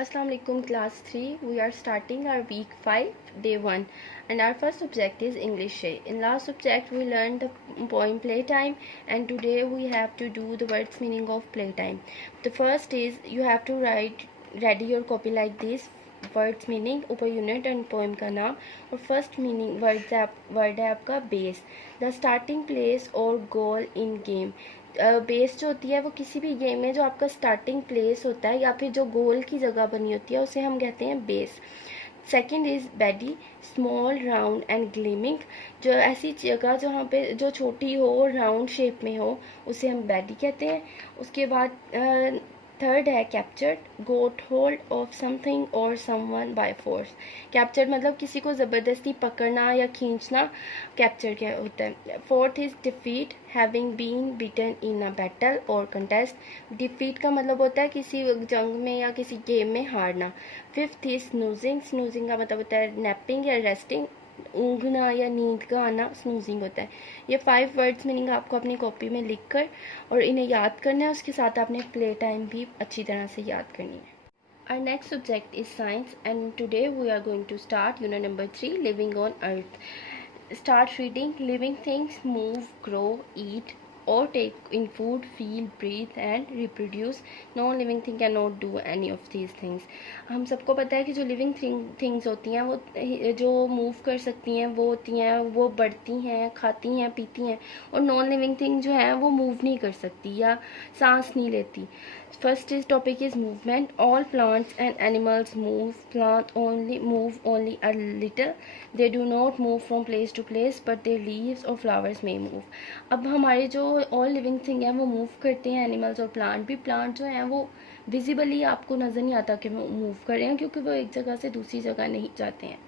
Assalamu alaikum class 3. We are starting our week 5 day 1 and our first subject is English. In last subject we learned the poem playtime and today we have to do the words meaning of playtime. The first is you have to write ready your copy like this. Words meaning ऊपर unit and poem का नाम और first meaning word है आपका base the starting place और गोल इन game base जो होती है वो किसी भी गेम में जो आपका स्टार्टिंग प्लेस होता है या फिर जो गोल की जगह बनी होती है उसे हम कहते हैं base second is baddie small round and gleaming जो ऐसी जगह जहाँ पे जो छोटी हो और राउंड शेप में हो उसे हम बैडी कहते हैं उसके बाद थर्ड है captured got hold of something or someone by force captured मतलब किसी को ज़बरदस्ती पकड़ना या खींचना कैप्चर क्या होता है fourth is defeat having been beaten in a battle or contest defeat का मतलब होता है किसी जंग में या किसी गेम में हारना फिफ्थ इज स्नूजिंग स्नूजिंग का मतलब होता है नैपिंग या रेस्टिंग ऊँघना या नींद का आना स्नूजिंग होता है ये 5 वर्ड्स मीनिंग आपको अपनी कॉपी में लिखकर और इन्हें याद करना है उसके साथ आपने प्ले टाइम भी अच्छी तरह से याद करनी है Our next subject is science and today we are going to start unit number 3 living on earth. Start reading. Living things move, grow, eat or take in food, feel, breathe and reproduce. Non-living thing cannot do any of these things. हम सबको पता है कि जो living things होती हैं वो जो मूव कर सकती हैं वो होती हैं वो बढ़ती हैं खाती हैं पीती हैं और नॉन लिविंग थिंग जो है वो मूव नहीं कर सकती या सांस नहीं लेती First is topic is movement. All plants and animals move. Plants only move only a little. They do not move from place to place, but their leaves or flowers may move. अब हमारे जो all living thing है वो move करते हैं animals और plant भी plant जो हैं वो visibly आपको नज़र नहीं आता कि वो move कर रहे हैं क्योंकि वो एक जगह से दूसरी जगह नहीं जाते हैं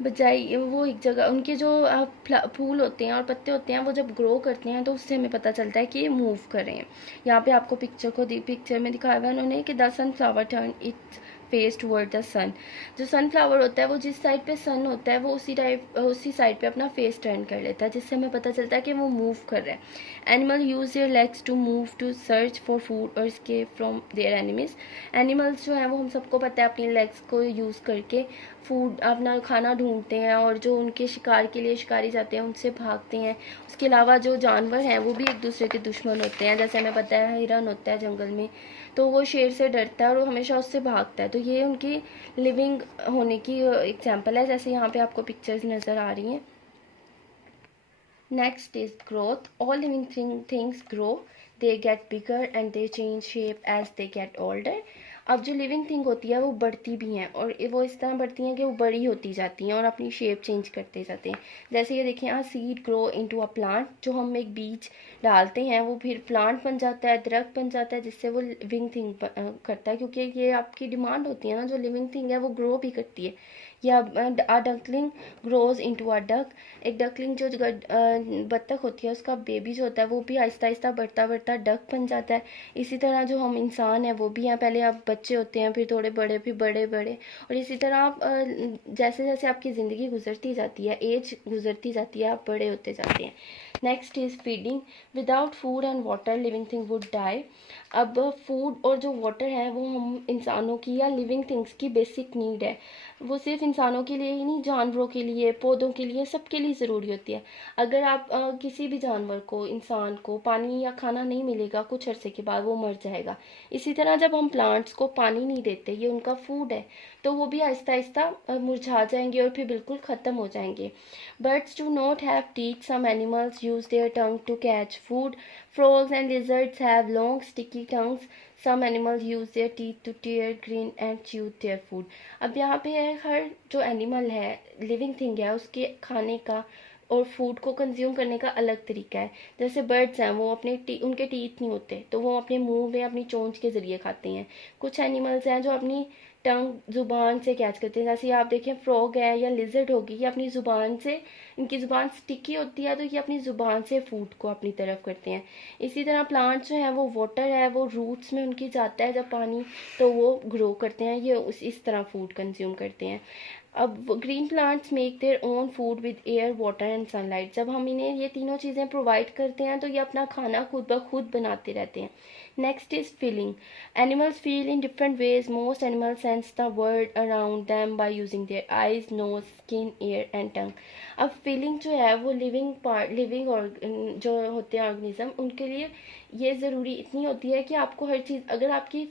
बजाय वो एक जगह उनके जो फूल होते हैं और पत्ते होते हैं वो जब ग्रो करते हैं तो उससे हमें पता चलता है कि ये मूव कर रहे हैं यहाँ पे आपको पिक्चर में दिखाया हुआ है उन्होंने कि the sunflower turn its face toward the sun जो सनफ्लावर होता है वो जिस साइड पे सन होता है वो उसी साइड पे अपना फेस टर्न कर लेता है जिससे हमें पता चलता है कि वो मूव कर रहा है animal use their legs to move to search for food और escape from their enemies animals जो है वो हम सबको पता है अपनी लेग्स को यूज़ करके फूड अपना खाना ढूंढते हैं और जो उनके शिकार के लिए शिकारी जाते हैं उनसे भागते हैं उसके अलावा जो जानवर हैं वो भी एक दूसरे के दुश्मन होते हैं जैसे हमें पता है हिरन होता है जंगल में तो वो शेर से डरता है और वो हमेशा उससे भागता है तो ये उनकी लिविंग होने की एग्जाम्पल है जैसे यहाँ पे आपको पिक्चर्स नज़र आ रही हैं next is growth all living things grow they get bigger and they change shape as they get older अब जो लिविंग थिंग होती है वो बढ़ती भी हैं और वो इस तरह बढ़ती हैं कि वो बड़ी होती जाती हैं और अपनी शेप चेंज करते जाते हैं जैसे ये देखिए यहाँ seed grow into a plant जो हम एक बीज डालते हैं वो फिर प्लांट बन जाता है दरख्त बन जाता है जिससे वो लिविंग थिंग करता है क्योंकि ये आपकी डिमांड होती है ना जो लिविंग थिंग है वो ग्रो भी करती है या a duckling grows into a duck एक डकलिंग जो बत्तख होती है उसका बेबी जो होता है वो भी आहिस्ता आहिस्ता बढ़ता बढ़ता डक बन जाता है इसी तरह जो हम इंसान हैं वो भी हैं पहले आप बच्चे होते हैं फिर थोड़े बड़े फिर बड़े बड़े और इसी तरह आप जैसे जैसे आपकी ज़िंदगी गुजरती जाती है एज गुजरती जाती है आप बड़े होते जाते हैं next is feeding without food and water living thing would die अब फूड और जो वाटर है वो हम इंसानों की या लिविंग थिंग्स की बेसिक नीड है वो सिर्फ इंसानों के लिए ही नहीं जानवरों के लिए पौधों के लिए सबके लिए ज़रूरी होती है अगर आप किसी भी जानवर को इंसान को पानी या खाना नहीं मिलेगा कुछ अरसे के बाद वो मर जाएगा इसी तरह जब हम प्लांट्स को पानी नहीं देते ये उनका फूड है तो वो भी आहिस्ता आहिस्ता मुरझा जाएंगे और फिर बिल्कुल ख़त्म हो जाएंगे birds do not have teeth some animals use their tongue to catch food frogs and lizards have long sticky tongues some animals use their teeth to tear green and chew their food अब यहाँ पे है हर जो animal है living thing है उसके खाने का और फूड को कंज्यूम करने का अलग तरीका है जैसे बर्ड्स हैं वो उनके टीथ नहीं होते तो वो अपने मुंह में अपनी चोंच के ज़रिए खाते हैं कुछ एनिमल्स हैं जो अपनी टंग ज़ुबान से कैच करते हैं जैसे आप देखें फ्रॉग है या लिजर्ड होगी ये अपनी ज़ुबान से इनकी ज़ुबान स्टिकी होती है तो ये अपनी ज़ुबान से फूड को अपनी तरफ करते हैं इसी तरह प्लांट्स जो हैं वो वाटर है वो रूट्स में उनकी जाता है जब पानी तो वो ग्रो करते हैं ये इस तरह फूड कंज्यूम करते हैं अब green plants make their own food with air water and sunlight जब हम इन्हें ये तीनों चीज़ें प्रोवाइड करते हैं तो ये अपना खाना खुद ब खुद बनाते रहते हैं Next is feeling. Animals feel in different ways. Most animals sense the world around them by using their eyes, nose, skin, ear and tongue. अब फीलिंग जो है वो लिविंग और जो होते हैं ऑर्गेनिज्म, उनके लिए ये ज़रूरी इतनी होती है कि आपको हर चीज़, अगर आपकी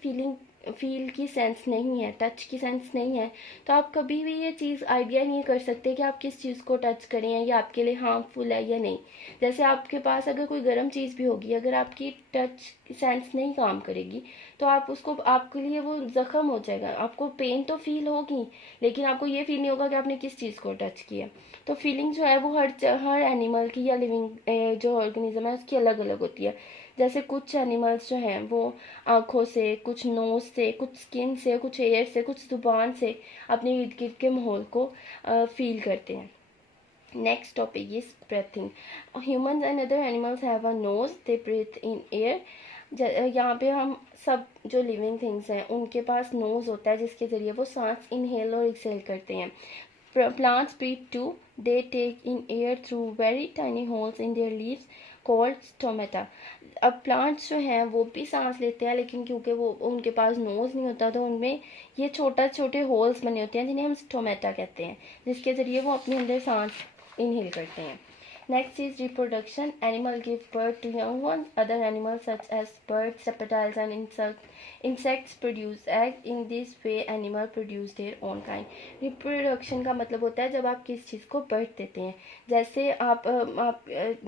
फील की सेंस नहीं है, टच की सेंस नहीं है, तो आप कभी भी ये चीज़ आइडिया नहीं कर सकते कि आप किस चीज़ को टच करें या आपके लिए हार्मफुल है या नहीं। जैसे आपके पास अगर कोई गर्म चीज़ भी होगी, अगर आपकी टच सेंस नहीं काम करेगी तो आप उसको, आपके लिए वो ज़ख्म हो जाएगा। आपको पेन तो फील होगी, लेकिन आपको ये फील नहीं होगा कि आपने किस चीज़ को टच किया। तो फीलिंग जो है वो हर एनिमल की या लिविंग जो ऑर्गेनिज्म है उसकी अलग अलग होती है। जैसे कुछ एनिमल्स जो हैं वो आँखों से, कुछ नोज से, कुछ स्किन से, कुछ एयर से, कुछ जुबान से अपने इर्द गिर्द के माहौल को फील करते हैं। Next topic is breathing. Humans and other animals have a nose. They breathe in air. यहाँ पे हम सब जो लिविंग थिंग्स हैं उनके पास नोज होता है जिसके ज़रिए वो सांस इनहेल और एक्सहेल करते हैं. Plants breathe too. They take in air through very tiny holes in their leaves called stomata. अब प्लांट्स जो हैं वो भी सांस लेते हैं, लेकिन क्योंकि वो उनके पास नोज नहीं होता तो उनमें ये छोटे होल्स बने होते हैं जिन्हें हम स्टोमेटा कहते हैं, जिसके ज़रिए वो अपने अंदर सांस इनहेल करते हैं. Next is reproduction. Animal give birth to young ones. Other animals such as birds, reptiles and insects produce eggs. In this way animal produce their own kind. Reproduction का मतलब होता है जब आप किस चीज़ को बर्थ देते हैं. जैसे आप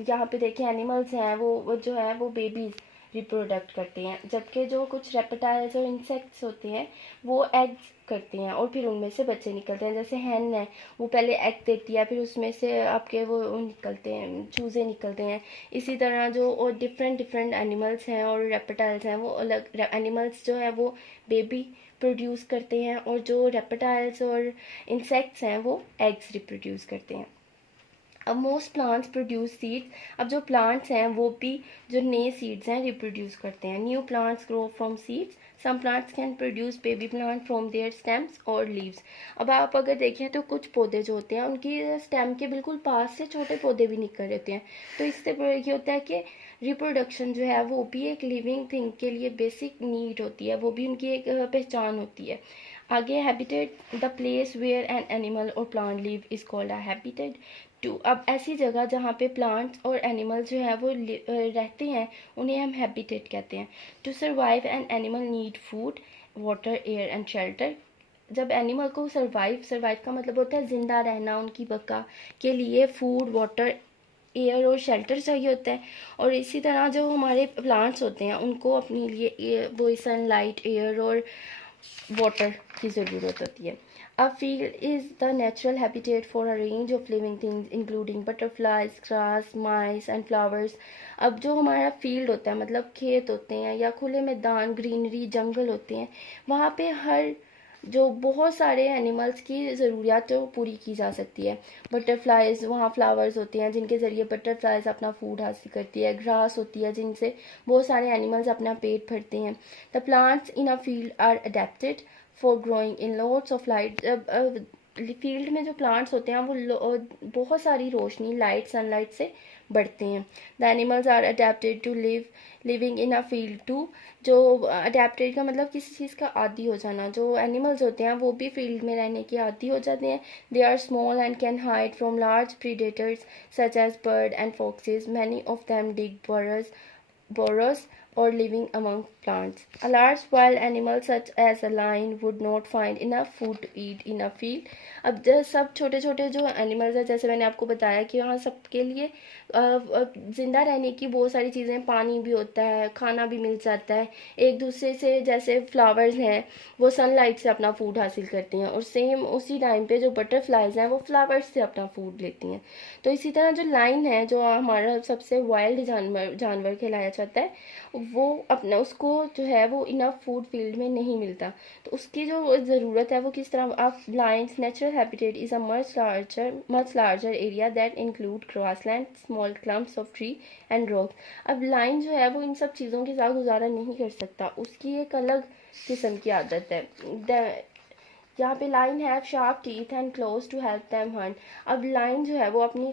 यहाँ पे देखें एनिमल्स हैं वो जो है वो बेबीज रिप्रोडक्ट करते हैं, जबकि जो कुछ रेप्टाइल्स और इंसेक्ट्स होते हैं वो एग्स करते हैं और फिर उनमें से बच्चे निकलते हैं. जैसे हैन है वो पहले एग देती है, फिर उसमें से आपके वो निकलते हैं, चूज़े निकलते हैं. इसी तरह जो और डिफरेंट एनिमल्स हैं और रेप्टाइल्स हैं वो अलग, एनिमल्स जो है वो बेबी प्रोड्यूस करते हैं और जो रेप्टाइल्स और इंसेक्ट्स हैं वो एग्स रिप्रोड्यूस करते हैं. अब मोस्ट प्लांट्स प्रोड्यूस सीड्स. अब जो प्लांट्स हैं वो भी जो नए सीड्स हैं रिप्रोड्यूस करते हैं. New plants grow from seeds. Some plants can produce baby plant from their stems और लीव्स. अब आप अगर देखें तो कुछ पौधे जो होते हैं उनकी स्टेम के बिल्कुल पास से छोटे पौधे भी निकल रहते हैं. तो इससे ये होता है कि रिप्रोडक्शन जो है वो भी एक लिविंग थिंग के लिए बेसिक नीड होती है, वो भी उनकी एक पहचान होती है. आगे habitat. The place where an animal और plant live is called a habitat. Two. अब ऐसी जगह जहाँ पे प्लांट्स और एनिमल जो है वो रहते हैं उन्हें हम हैबिटेट कहते हैं. To survive an animal need food, water, air and shelter. जब एनिमल को सर्वाइव का मतलब होता है जिंदा रहना, उनकी बका के लिए फूड, वाटर, एयर और शेल्टर चाहिए होता है. और इसी तरह जो हमारे प्लांट्स होते हैं उनको अपने लिए वो सनलाइट, एयर और वाटर की ज़रूरत होती है. A field is the natural habitat for a range of living things including butterflies, grass, mice and flowers. अब जो हमारा फील्ड होता है मतलब खेत होते हैं या खुले मैदान, ग्रीनरी, जंगल होते हैं, वहाँ पे हर जो बहुत सारे एनिमल्स की ज़रूरियात तो पूरी की जा सकती है. बटरफ्लाइज, वहाँ फ्लावर्स होते हैं जिनके ज़रिए बटरफ्लाइज अपना फूड हासिल करती है. ग्रास होती है जिनसे बहुत सारे एनिमल्स अपना पेट भरते हैं. The plants in a field are adapted for growing in lots of light. जब फील्ड में जो प्लांट्स होते हैं वो बहुत सारी रोशनी, लाइट, सनलाइट से बढ़ते हैं. The animals are adapted to living in a field too. जो अडेप्टेड का मतलब किसी चीज़ का आदी हो जाना. जो एनिमल्स होते हैं वो भी फील्ड में रहने के आदी हो जाते हैं. They are small and can hide from large predators such as bird and foxes. Many of them dig burrows or living among plants. A large wild animal such as a lion would not find enough food to eat in a field. अब जो सब छोटे छोटे जो animals हैं, जैसे मैंने आपको बताया कि वहाँ सबके लिए ज़िंदा रहने की बहुत सारी चीज़ें, पानी भी होता है, खाना भी मिल जाता है एक दूसरे से. जैसे फ्लावर्स हैं वो सनलाइट से अपना फूड हासिल करती हैं और सेम उसी टाइम पे जो बटरफ्लाइज हैं वो फ्लावर्स से अपना फूड लेती हैं. तो इसी तरह जो लाइन है जो हमारा सबसे वाइल्ड जानवर कहलाया जाता है, वो अपना उसको जो है वो इनफ फूड फील्ड में नहीं मिलता. तो उसकी जो ज़रूरत है वो किस तरह. Of lines natural habitat is a much larger area that include grassland, small clumps of tree and rock. अब लाइन जो है वो इन सब चीज़ों के साथ गुजारा नहीं कर सकता, उसकी एक अलग किस्म की आदत है. यहाँ पे lion have sharp teeth and claws to help them hunt. अब लाइन जो है वो अपनी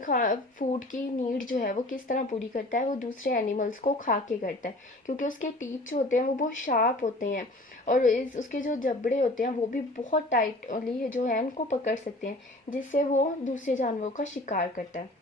फूड की नीड जो है वो किस तरह पूरी करता है, वो दूसरे एनिमल्स को खा के करता है, क्योंकि उसके टीथ जो होते हैं वो बहुत शार्प होते हैं और उसके जो जबड़े होते हैं वो भी बहुत टाइटली जो है उनको पकड़ सकते हैं, जिससे वो दूसरे जानवरों का शिकार करता है।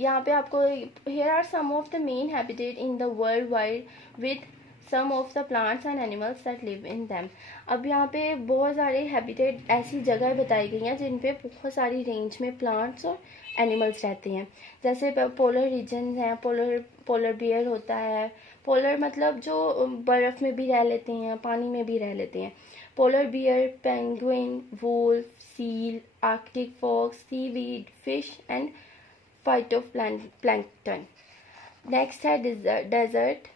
यहाँ पे आपको here are some of the main habitat in the world wide with some of the plants and animals that live in them। अब यहाँ पे बहुत सारे हैबिटेट ऐसी जगह बताई गई हैं जिन पे बहुत सारी रेंज में प्लांट्स और एनिमल्स रहते हैं। जैसे पोलर रीजन हैं, पोलर बियर होता है। पोलर मतलब जो बर्फ़ में भी रह लेते हैं, पानी में भी रह लेते हैं। Polar bear, penguin, wolf, seal, Arctic fox, seaweed, fish and phytoplankton. Next है डेजर्ट।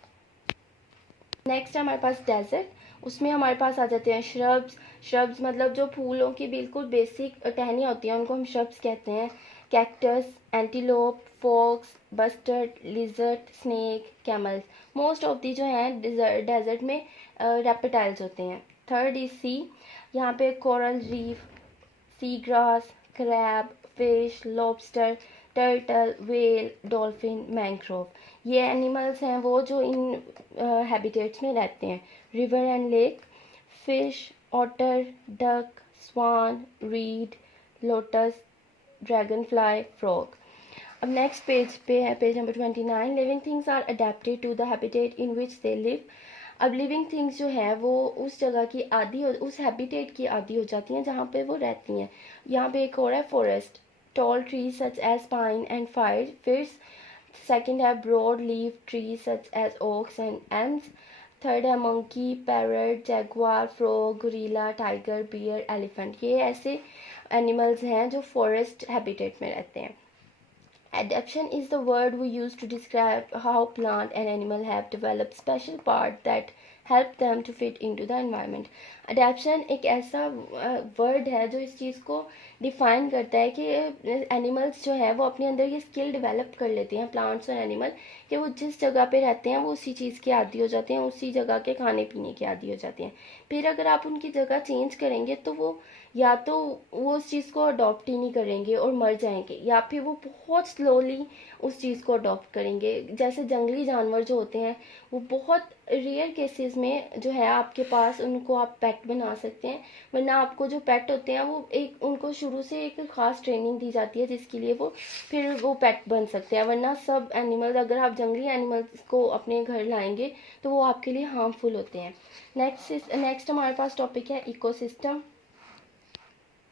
नेक्स्ट है हमारे पास डेजर्ट, उसमें हमारे पास आ जाते हैं श्रब्स मतलब जो फूलों की बिल्कुल बेसिक टहनियाँ होती हैं उनको हम श्रब्स कहते हैं। Cactus, antelope, fox, bustard, lizard, snake, camels. Most of the जो हैं डेजर्ट में रेप्टाइल्स होते हैं। थर्ड इज सी, यहाँ पे coral reef, sea grass, crab, fish, lobster, turtle, whale, dolphin, mangrove. ये एनिमल्स हैं वो जो इन हैबिटेट्स में रहते हैं। River and lake, fish, otter, duck, swan, reed, lotus, dragonfly, frog. अब नेक्स्ट पेज पे है page number 29। Living things are adapted to the habitat in which they live. अब लिविंग थिंग्स जो है वो उस जगह की आदी उस हैबिटेट की आदी हो जाती हैं जहाँ पे वो रहती हैं। यहाँ पे एक और है forest, tall trees such as pine and firs. Second है broad leaf trees such as oaks and elms. Third है monkey, parrot, jaguar, frog, gorilla, tiger, bear, elephant। ये ऐसे एनिमल्स हैं जो फॉरेस्ट हैबिटेट में रहते हैं। Adaptation is the word we use to describe how plant and animal have developed special parts that help them to fit into the environment। Adaptation एक ऐसा word है जो इस चीज़ को डिफाइन करता है कि एनिमल्स जो है वो अपने अंदर ये स्किल डेवलप कर लेते हैं, प्लांट्स और एनिमल, कि वो जिस जगह पे रहते हैं वो उसी चीज़ के आदी हो जाते हैं, उसी जगह के खाने पीने के आदी हो जाते हैं। फिर अगर आप उनकी जगह चेंज करेंगे तो वो या तो वो उस चीज़ को अडॉप्ट ही नहीं करेंगे और मर जाएंगे, या फिर वो बहुत स्लोली उस चीज़ को अडॉप्ट करेंगे। जैसे जंगली जानवर जो होते हैं वो बहुत रेयर केसेस में जो है आपके पास उनको आप पेट बना सकते हैं, वरना आपको जो पेट होते हैं वो एक उनको शुरू से एक ख़ास ट्रेनिंग दी जाती है जिसके लिए वो फिर वो पेट बन सकते हैं। वरना सब एनिमल्स, अगर आप जंगली एनिमल्स को अपने घर लाएंगे तो वो आपके लिए हार्मफुल होते हैं। नेक्स्ट हमारे पास टॉपिक है ecosystem.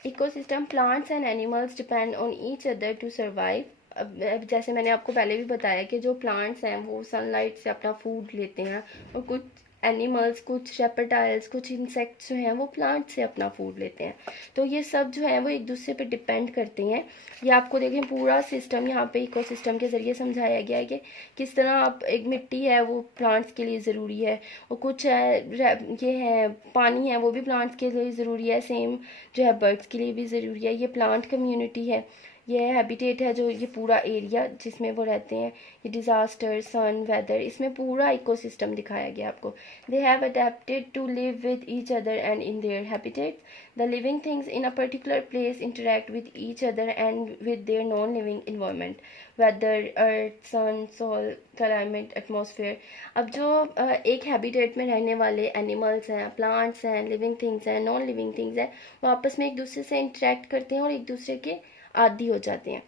Ecosystem, plants and animals depend on each other to survive. अब जैसे मैंने आपको पहले भी बताया कि जो प्लांट्स हैं वो सनलाइट से अपना फूड लेते हैं और कुछ एनिमल्स, कुछ रेप्टाइल्स, कुछ इंसेक्ट्स जो हैं वो प्लांट से अपना फूड लेते हैं। तो ये सब जो है वो एक दूसरे पे डिपेंड करते हैं। ये आपको देखें पूरा सिस्टम यहाँ पे इकोसिस्टम के ज़रिए समझाया गया है कि किस तरह आप एक मिट्टी है वो प्लांट्स के लिए ज़रूरी है, और कुछ है ये है पानी है वो भी प्लांट्स के लिए ज़रूरी है, सेम जो है बर्ड्स के लिए भी ज़रूरी है। ये प्लांट कम्युनिटी है, ये हैबिटेट है जो ये पूरा एरिया जिसमें वो रहते हैं। ये डिज़ास्टर, सन, वेदर, इसमें पूरा इकोसिस्टम दिखाया गया आपको। They have adapted to live with each other and in their habitat. The living things in a particular place interact with each other and with their non living environment, weather, earth, sun, soil, climate, atmosphere. अब जो एक habitat में रहने वाले animals हैं, plants हैं, living things हैं, non living things हैं, वो आपस में एक दूसरे से इंटरेक्ट करते हैं और एक दूसरे के आदी हो जाते हैं।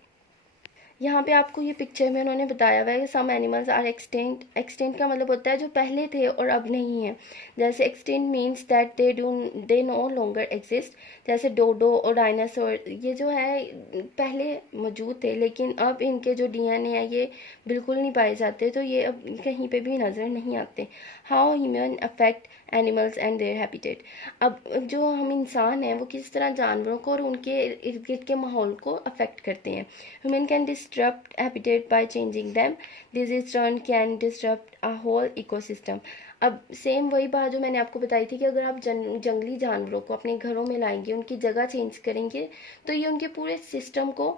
यहाँ पे आपको ये पिक्चर में उन्होंने बताया हुआ है कि some animals are extinct. Extinct का मतलब होता है जो पहले थे और अब नहीं है। जैसे extinct means that they know longer exist. जैसे डोडो और डायनासोर, ये जो है पहले मौजूद थे लेकिन अब इनके जो डीएनए है ये बिल्कुल नहीं पाए जाते, तो ये अब कहीं पे भी नज़र नहीं आते। How human affect animals and their habitat. अब जो हम इंसान हैं वो किस तरह जानवरों को और उनके इर्द गिर्द के माहौल को अफेक्ट करते हैं। Human can disrupt habitat by changing them. This in turn can disrupt a whole ecosystem। अब सेम वही बात जो मैंने आपको बताई थी कि अगर आप जंगली जानवरों को अपने घरों में लाएंगे, उनकी जगह चेंज करेंगे, तो ये उनके पूरे सिस्टम को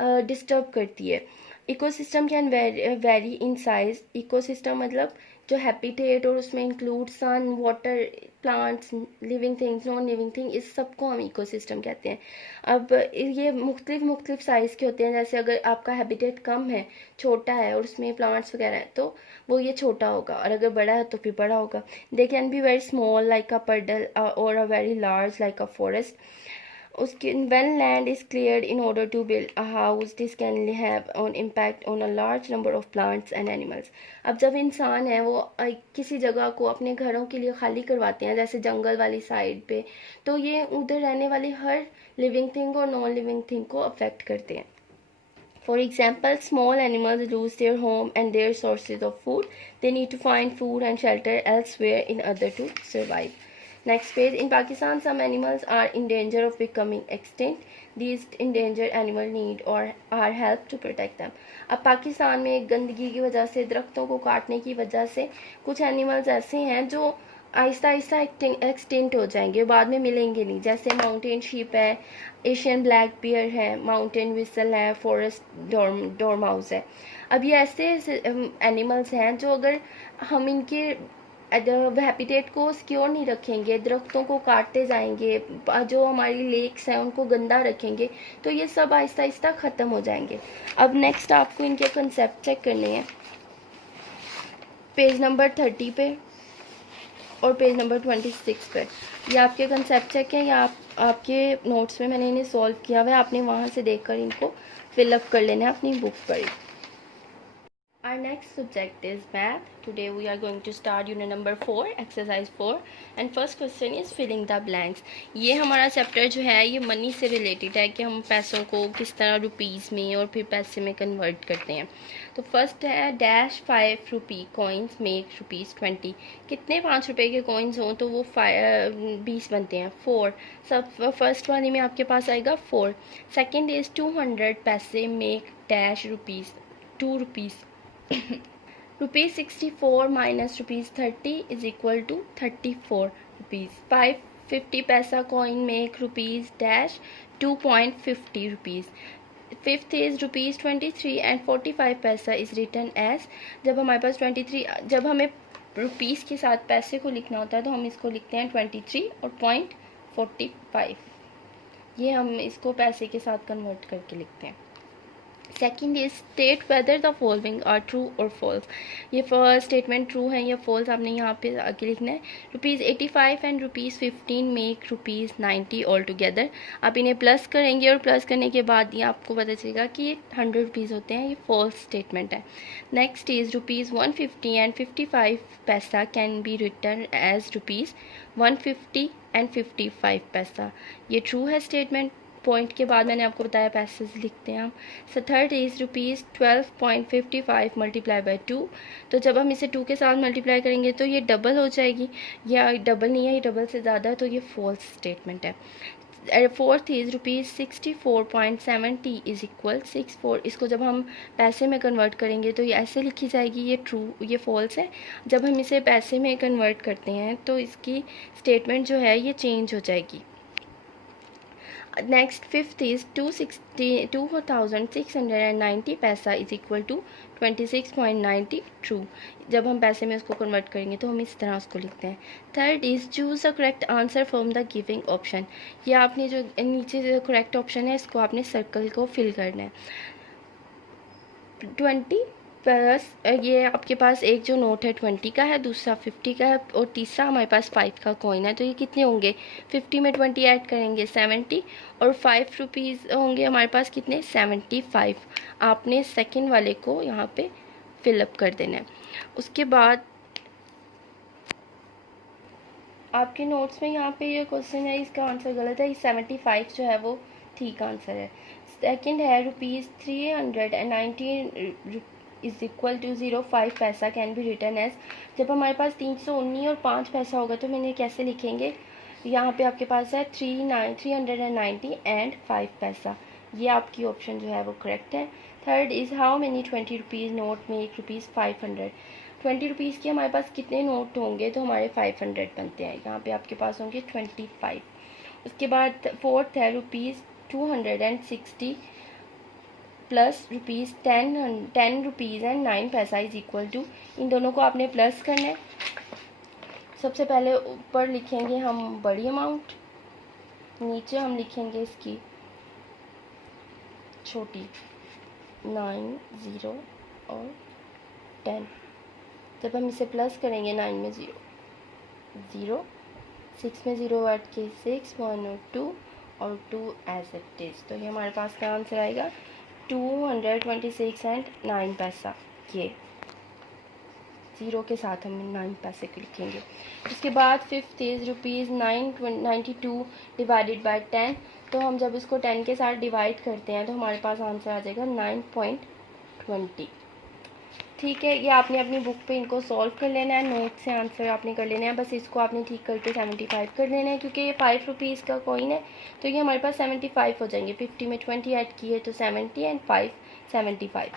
डिस्टर्ब करती है। Ecosystem can vary in size. Ecosystem मतलब जो हैबिटेट और उसमें include sun, water, plants, living things, non living thing, इस सबको हम इकोसिस्टम कहते हैं। अब ये मुख्तलिफ साइज़ के होते हैं। जैसे अगर आपका हैबिटेट कम है, छोटा है और उसमें प्लांट्स वगैरह है, तो वो ये छोटा होगा, और अगर बड़ा है तो फिर बड़ा होगा। They can be very small like a puddle और a very large like a forest. उसके when land is cleared in order to build a house, this can have an impact on a large number of plants and animals. अब जब इंसान है वो किसी जगह को अपने घरों के लिए खाली करवाते हैं, जैसे जंगल वाली साइड पे, तो ये उधर रहने वाली हर लिविंग थिंग और नॉन लिविंग थिंग को अफेक्ट करते हैं। For example, small animals lose their home and their sources of food. They need to find food and shelter elsewhere in order to survive. Next page. In Pakistan, some animals are in danger of becoming extinct. These endangered animals need or our help to protect them. अब पाकिस्तान में गंदगी की वजह से, दरख्तों को काटने की वजह से कुछ एनिमल्स ऐसे हैं जो आहिस्ता आहिस्ता एक्सटिंक्ट हो जाएंगे, बाद में मिलेंगे नहीं। जैसे माउंटेन शीप है, एशियन ब्लैक बियर है, माउंटेन विसल है, फॉरेस्ट डॉर्माउस है। अब ये ऐसे एनिमल्स हैं जो अगर हम इनके हैबिटेट को सिक्योर नहीं रखेंगे, दरख्तों को काटते जाएंगे, जो हमारी लेक्स हैं उनको गंदा रखेंगे, तो ये सब आहिस्ता आहिस्ता ख़त्म हो जाएंगे। अब नेक्स्ट आपको इनके कंसेप्ट चेक करने हैं पेज नंबर 30 पे और पेज नंबर 26 पे। ये आपके कंसेप्ट चेक है या आपके नोट्स में मैंने इन्हें सॉल्व किया हुआ है, आपने वहाँ से देखकर इनको फिलअप कर लेना है अपनी बुक पर। Our next subject is math. Today we are going to start unit number 4, exercise 4, and first question is filling the blanks. ये हमारा चैप्टर जो है ये मनी से रिलेटेड है कि हम पैसों को किस तरह रुपीज़ में और फिर पैसे में कन्वर्ट करते हैं। तो फर्स्ट है डैश 5 रुपी कॉइन्स मेक ₹20। कितने 5 रुपये के कॉइन्स हों तो वो 20 बनते हैं। 4 सब फर्स्ट वाले में आपके पास आएगा 4। सेकेंड इज़ 200 पैसे make dash rupees 2 rupees. ₹64 minus ₹30 is equal to 34 rupees. 550 पैसा coin make rupees dash 2.50 rupees. Fifth is ₹23 and 45 पैसा is written as, जब हमारे पास 23, जब हमें रुपीज़ के साथ पैसे को लिखना होता है तो हम इसको लिखते हैं 23 और .45। ये हम इसको पैसे के साथ कन्वर्ट करके लिखते हैं। Second is state whether the following are true और फॉल्स। ये फर्स्ट स्टेटमेंट ट्रू है या फॉल्स आपने यहाँ पे आगे लिखना है। ₹85 एंड ₹15 मेक ₹90 ऑल टुगेदर। आप इन्हें प्लस करेंगे और प्लस करने के बाद ये आपको पता चलेगा कि ये 100 रुपीज़ होते हैं। ये फॉल्स स्टेटमेंट है। Next is ₹150 and 55 paisa can be return as ₹150 and 55 paisa. ये ट्रू है स्टेटमेंट। पॉइंट के बाद मैंने आपको बताया पैसेज लिखते हैं हम। So third is ₹12.55 multiply by 2। तो जब हम इसे 2 के साथ मल्टीप्लाई करेंगे तो ये डबल हो जाएगी, या डबल नहीं है, ये डबल से ज़्यादा है, तो ये फॉल्स स्टेटमेंट है। Fourth is ₹64.70 is equal 64। इसको जब हम पैसे में कन्वर्ट करेंगे तो ये ऐसे लिखी जाएगी, ये ट्रू, ये फॉल्स है। जब हम इसे पैसे में कन्वर्ट करते हैं तो इसकी स्टेटमेंट जो है ये चेंज हो जाएगी। नेक्स्ट फिफ्थ इज 2690 पैसा इज इक्वल टू 26.90 ट्रू। जब हम पैसे में उसको कन्वर्ट करेंगे तो हम इस तरह उसको लिखते हैं। Third is choose the correct answer from the giving option. ये आपने जो नीचे जो करेक्ट ऑप्शन है इसको आपने सर्कल को फिल करना है। 20 प्लस ये आपके पास एक जो नोट है 20 का है, दूसरा 50 का है और तीसरा हमारे पास 5 का कॉइन है। तो ये कितने होंगे? 50 में 20 ऐड करेंगे 70 और 5 रुपीज़ होंगे हमारे पास कितने? 75। आपने सेकंड वाले को यहाँ पे फिलअप कर देना है। उसके बाद आपके नोट्स में यहाँ पे ये क्वेश्चन है, इसका आंसर गलत है। 75 जो है वो ठीक आंसर है। सेकंड है ₹319 इज इक्वल टू 05 पैसा कैन बी रिटर्न एज। जब हमारे पास 319 और 5 पैसा होगा तो मैंने कैसे लिखेंगे? यहाँ पे आपके पास है 390 एंड 5 पैसा। ये आपकी ऑप्शन जो है वो करेक्ट है। Third is how many 20 rupees note make ₹500। 20 rupees के हमारे पास कितने नोट होंगे तो हमारे 500 बनते हैं। यहाँ पे आपके पास होंगे 25। उसके बाद फोर्थ है ₹260 प्लस रुपीज़ 10 रुपीज़ एंड 9 पैसा इज़ इक्वल टू, इन दोनों को आपने प्लस करना है। सबसे पहले ऊपर लिखेंगे हम बड़ी अमाउंट, नीचे हम लिखेंगे इसकी छोटी 9, 0 और 10। जब हम इसे प्लस करेंगे 9 में 0, 6 में 0 ऐड के 6, 1 और 2 और 2 एज इट इज़। तो ये हमारे पास का आंसर आएगा 226 एंड 9 पैसा। ये 0 के साथ हम 9 पैसे को लिखेंगे। उसके बाद 5th इज़ ₹992 डिवाइडेड बाय 10। तो हम जब इसको 10 के साथ डिवाइड करते हैं तो हमारे पास आंसर आ जाएगा 9.20। ठीक है, ये आपने अपनी बुक पे इनको सॉल्व कर लेना है, नोट से आंसर आपने कर लेना है। बस इसको आपने ठीक करके 75 कर लेना है, क्योंकि ये 5 रुपीज़ का कॉइन है तो ये हमारे पास 75 हो जाएंगे। 50 में 20 ऐड किए तो 70 एंड 5 75।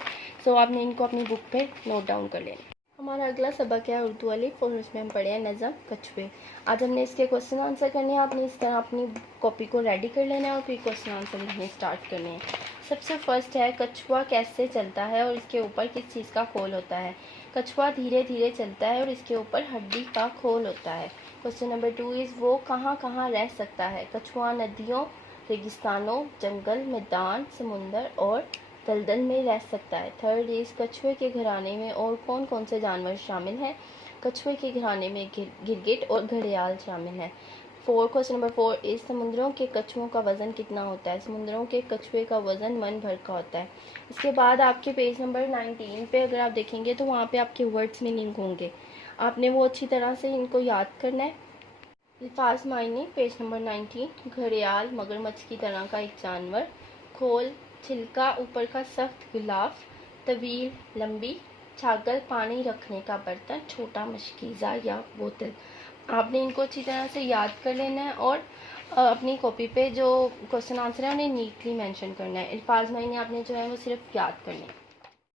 सो आपने इनको अपनी बुक पे नोट डाउन कर लेना है। हमारा अगला सबक है उर्दू अलिफ और उसमें हम पढ़े हैं नज़म कछुए। आज हमने इसके क्वेश्चन आंसर करने हैं। आपने इस तरह अपनी कॉपी को रेडी कर लेना है और फिर क्वेश्चन आंसर लिखने स्टार्ट करने हैं। सबसे फर्स्ट है कछुआ कैसे चलता है और इसके ऊपर किस चीज़ का खोल होता है। कछुआ धीरे धीरे चलता है और इसके ऊपर हड्डी का खोल होता है। क्वेश्चन नंबर 2 इज़ वो कहाँ कहाँ रह सकता है। कछुआ नदियों, रेगिस्तानों, जंगल, मैदान, समुंदर और दलदल में रह सकता है। थर्ड इज़ कछुए के घराने में और कौन कौन से जानवर शामिल हैं। कछुए के घराने में गिरगिट और घड़ियाल शामिल हैं। क्वेश्चन नंबर 4 इस समुद्रों के कछुओं का वज़न कितना होता है। समुद्रों के कछुए का वज़न मन भर का होता है। इसके बाद आपके पेज नंबर 19 पे अगर आप देखेंगे तो वहाँ पे आपके वर्ड्स मीनिंग होंगे, आपने वो अच्छी तरह से इनको याद करना है। अल्फाज मायने पेज नंबर 19। घड़ियाल मगरमच्छ की तरह का एक जानवर। खोल छिलका ऊपर का सख्त गिलाफ। तवील लंबी। छागल पानी रखने का बर्तन, छोटा मशकीज़ा या बोतल। आपने इनको अच्छी तरह से याद कर लेना है और अपनी कॉपी पे जो क्वेश्चन आंसर है उन्हें नीटली मेंशन करना है। अल्फाज मायने आपने जो है वो सिर्फ याद करने हैं।